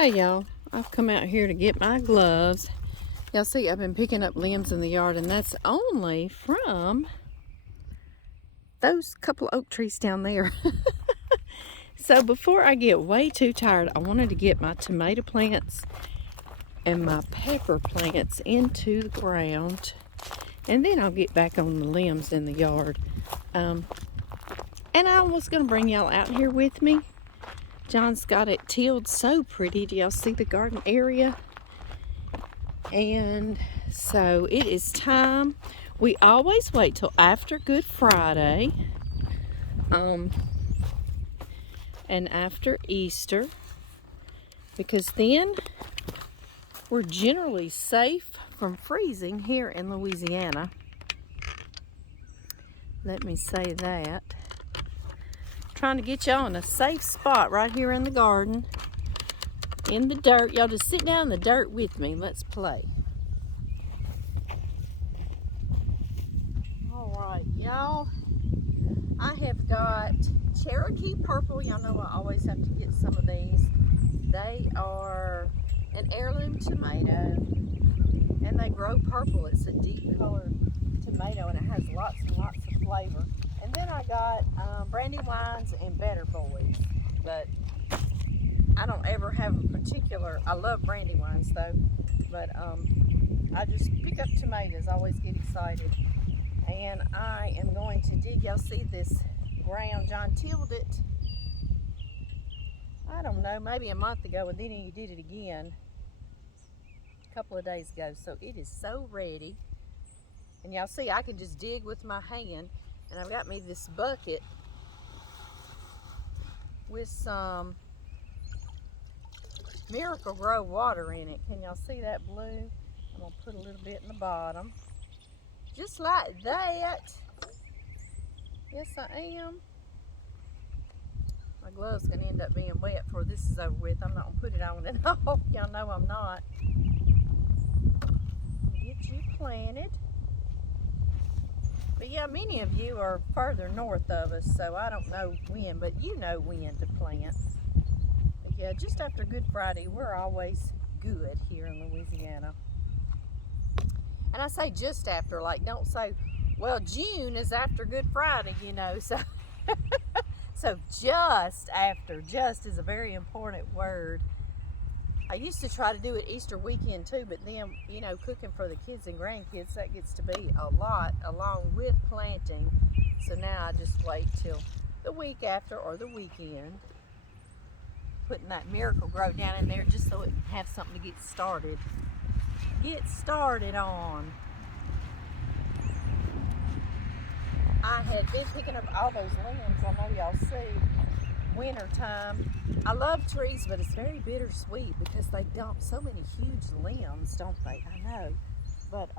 Hey y'all, I've come out here to get my gloves. Y'all see I've been picking up limbs in the yard, and that's only from those couple oak trees down there. So before I get way too tired, I wanted to get my tomato plants and my pepper plants into the ground, and then I'll get back on the limbs in the yard. And I was going to bring y'all out here with me. John's got it tilled so pretty. Do y'all see the garden area? And so it is time. We always wait till after Good Friday and after Easter, because then we're generally safe from freezing here in Louisiana. Let me say that. Trying to get y'all in a safe spot right here in the garden, in the dirt. Y'all just sit down in the dirt with me. Let's play. All right, y'all. I have got Cherokee purple. Y'all know I always have to get some of these. They are an heirloom tomato, and they grow purple. It's a deep colored tomato, and it has lots and lots of flavor. And then I got Brandywines and Better Boys, but I don't ever have a particular, I love Brandywines though, but I just pick up tomatoes. I always get excited. And I am going to dig. Y'all see this ground? John tilled it, I don't know, maybe a month ago, and then he did it again a couple of days ago. So it is so ready. And y'all see I can just dig with my hand. And I've got me this bucket with some Miracle Grow water in it. Can y'all see that blue? I'm going to put a little bit in the bottom. Just like that. Yes, I am. My gloves going to end up being wet before this is over with. I'm not going to put it on and off. Y'all know I'm not. Get you planted. But yeah, many of you are further north of us, so I don't know when, but you know when to plant. But yeah, just after Good Friday, we're always good here in Louisiana. And I say just after, like, don't say, well, June is after Good Friday, you know. So, so just after, just is a very important word. I used to try to do it Easter weekend too, but then, you know, cooking for the kids and grandkids, that gets to be a lot along with planting. So now I just wait till the week after or the weekend, putting that Miracle Grow down in there just so it can have something to get started. Get started on. I had been picking up all those limbs. I know y'all see. Winter time. I love trees, but it's very bittersweet because they dump so many huge limbs, don't they? I know. But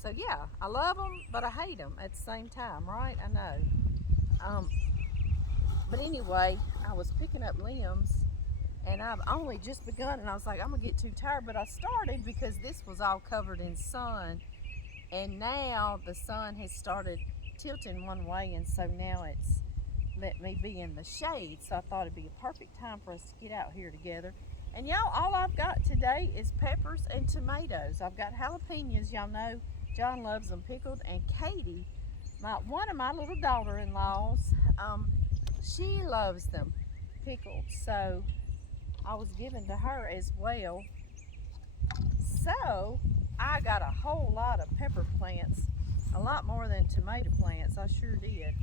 so yeah, I love them, but I hate them at the same time, right? I know. But anyway, I was picking up limbs, and I've only just begun, and I was like, I'm gonna get too tired, but I started because this was all covered in sun, and now the sun has started tilting one way, and so now it's let me be in the shade. So I thought it'd be a perfect time for us to get out here together. And y'all, all I've got today is peppers and tomatoes. I've got jalapenos. Y'all know John loves them pickled, and Katie, one of my little daughter-in-laws, she loves them pickled. So I was given to her as well. So I got a whole lot of pepper plants, a lot more than tomato plants. I sure did.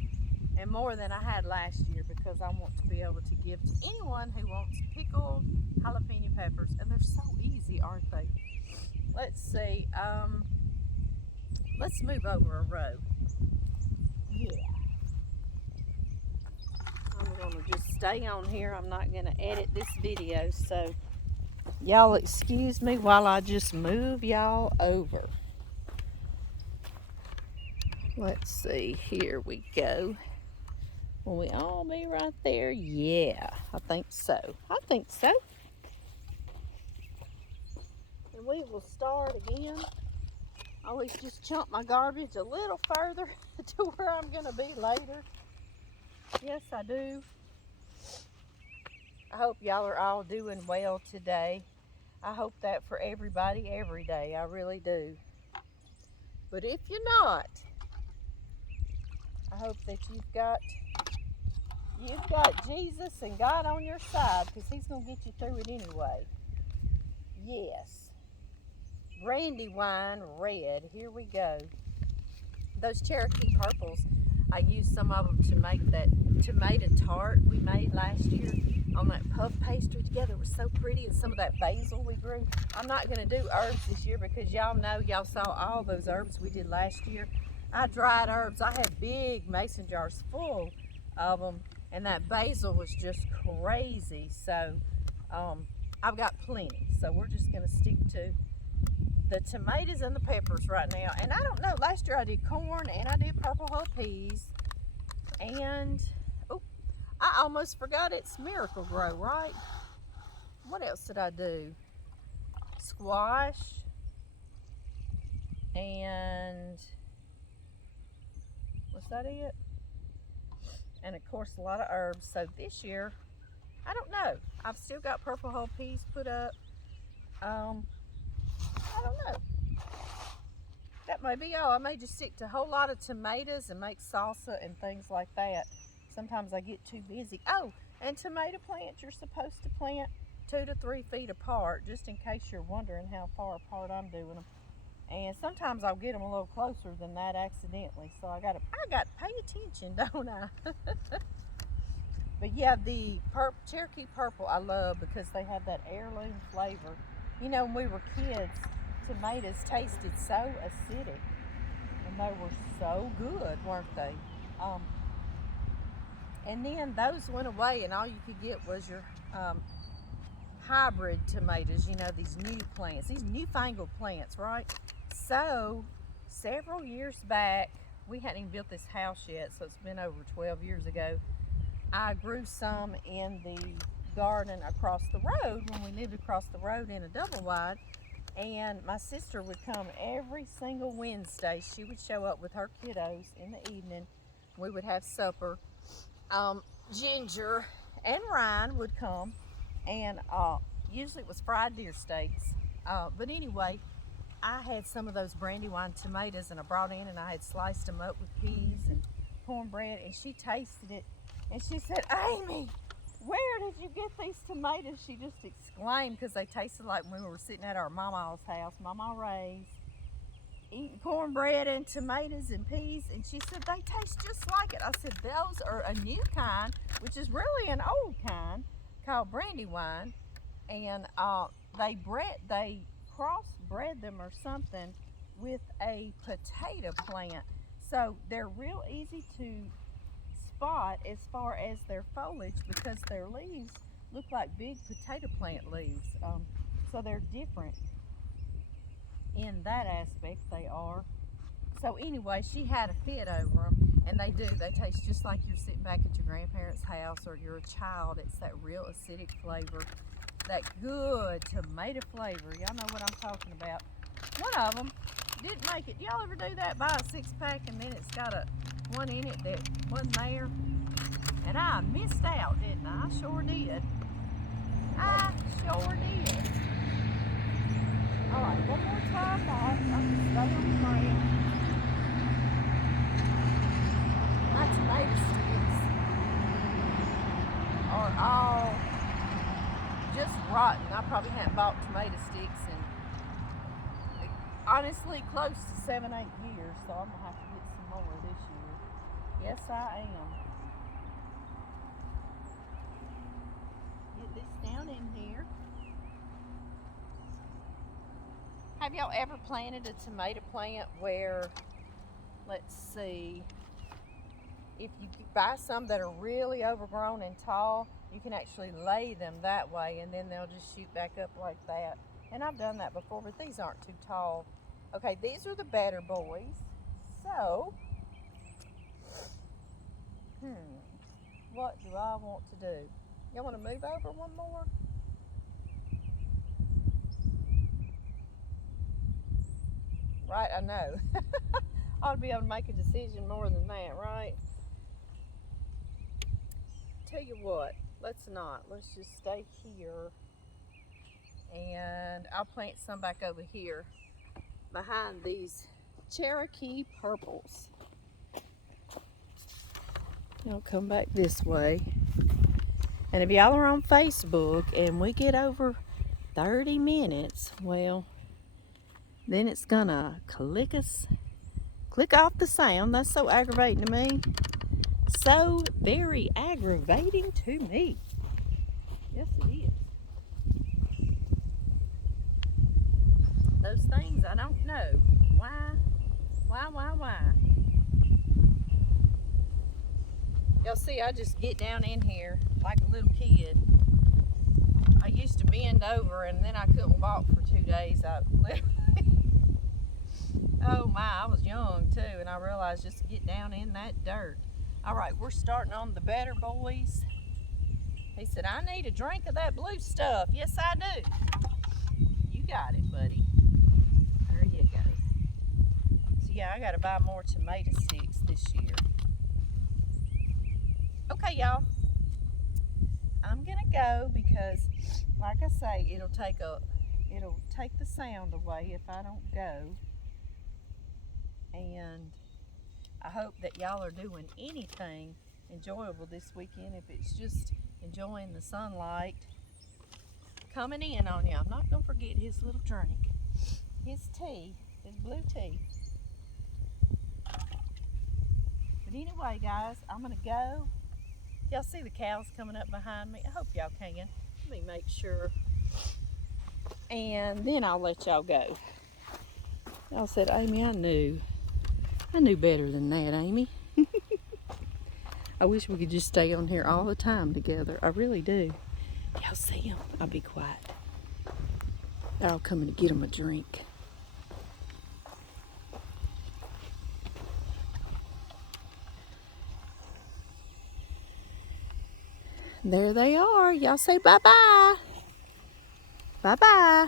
And more than I had last year, because I want to be able to give to anyone who wants pickled jalapeno peppers. And they're so easy, aren't they? Let's see. Let's move over a row. Yeah. I'm going to just stay on here. I'm not going to edit this video. So y'all excuse me while I just move y'all over. Let's see. Here we go. Will we all be right there? Yeah, I think so. I think so. And we will start again. I always just chunk my garbage a little further to where I'm going to be later. Yes, I do. I hope y'all are all doing well today. I hope that for everybody every day. I really do. But if you're not, I hope that you've got Jesus and God on your side, because he's going to get you through it anyway. Yes. Brandywine red. Here we go. Those Cherokee purples, I used some of them to make that tomato tart we made last year on that puff pastry together. It was so pretty, and some of that basil we grew. I'm not going to do herbs this year because y'all saw all those herbs we did last year. I dried herbs. I had big mason jars full of them, and that basil was just crazy. So I've got plenty. So we're just going to stick to the tomatoes and the peppers right now. And I don't know, last year I did corn and I did purple hull peas, and I almost forgot it's Miracle Grow, right? What else did I do? Squash, and was that it? And of course a lot of herbs. So this year, I don't know, I've still got purple hull peas put up. I don't know. That may be all. I may just stick to a whole lot of tomatoes and make salsa and things like that. Sometimes I get too busy. Oh, and tomato plants you're supposed to plant 2 to 3 feet apart, just in case you're wondering how far apart I'm doing them. And sometimes I'll get them a little closer than that accidentally. So I got to pay attention, don't I? But yeah, the Cherokee purple I love because they have that heirloom flavor. You know, when we were kids, tomatoes tasted so acidic, and they were so good, weren't they? And then those went away, and all you could get was your hybrid tomatoes, you know, these new plants, these newfangled plants, right? So several years back, we hadn't even built this house yet, so it's been over 12 years ago. I grew some in the garden across the road when we lived across the road in a double wide. And my sister would come every single Wednesday. She would show up with her kiddos in the evening. We would have supper. Ginger and Ryan would come, and usually it was fried deer steaks. But anyway, I had some of those Brandywine tomatoes, and I brought in and I had sliced them up with peas and cornbread, and she tasted it, and she said, "Amy, where did you get these tomatoes?" She just exclaimed, because they tasted like when we were sitting at our Mama's house, Mama Ray's, eating cornbread and tomatoes and peas. And she said, "They taste just like it." I said, "Those are a new kind, which is really an old kind, called Brandywine, and they crossbred them or something with a potato plant. So they're real easy to spot as far as their foliage, because their leaves look like big potato plant leaves. So they're different in that aspect, they are. So anyway, she had a fit over them, and they taste just like you're sitting back at your grandparents' house or you're a child. It's that real acidic flavor, that good tomato flavor. Y'all know what I'm talking about. One of them didn't make it. Y'all ever do that? Buy a 6-pack and then it's got one in it that wasn't there? And I missed out, didn't I? I sure did. I sure did. Alright, one more time back. I'm just stay on the ground. My tomato sticks are all just rotten. I probably haven't bought tomato sticks in, honestly, close to 7-8 years, so I'm gonna have to get some more this year. Yes, I am. Get this down in here. Have y'all ever planted a tomato plant where, let's see, if you buy some that are really overgrown and tall, you can actually lay them that way, and then they'll just shoot back up like that. And I've done that before, but these aren't too tall. Okay, these are the better boys. So, what do I want to do? Y'all want to move over one more? Right, I know. I ought to be able to make a decision more than that, right? Tell you what, let's not. Let's just stay here. And I'll plant some back over here behind these Cherokee purples. I'll come back this way. And if y'all are on Facebook and we get over 30 minutes, well, then it's gonna click off the sound. That's so aggravating to me. So very aggravating to me. Yes, it is. Those things I don't know. Why? Y'all see, I just get down in here like a little kid. I used to bend over and then I couldn't walk for 2 days. I literally, oh my, I was young too, and I realized just to get down in that dirt. All right, we're starting on the Better Boys. He said, I need a drink of that blue stuff. Yes, I do. You got it, buddy. There you go. So yeah, I gotta buy more tomato sticks this year. Okay, y'all. I'm gonna go because, like I say, it'll take the sound away if I don't go. And I hope that y'all are doing anything enjoyable this weekend. If it's just enjoying the sunlight coming in on you. I'm not gonna forget his little drink, his tea, his blue tea. But anyway, guys, I'm gonna go. Y'all see the cows coming up behind me? I hope y'all can. Let me make sure. And then I'll let y'all go. Y'all said, Amy, I knew better than that, Amy. I wish we could just stay on here all the time together. I really do. Y'all see them? I'll be quiet. I'll come in to get them a drink. There they are. Y'all say bye-bye. Bye-bye.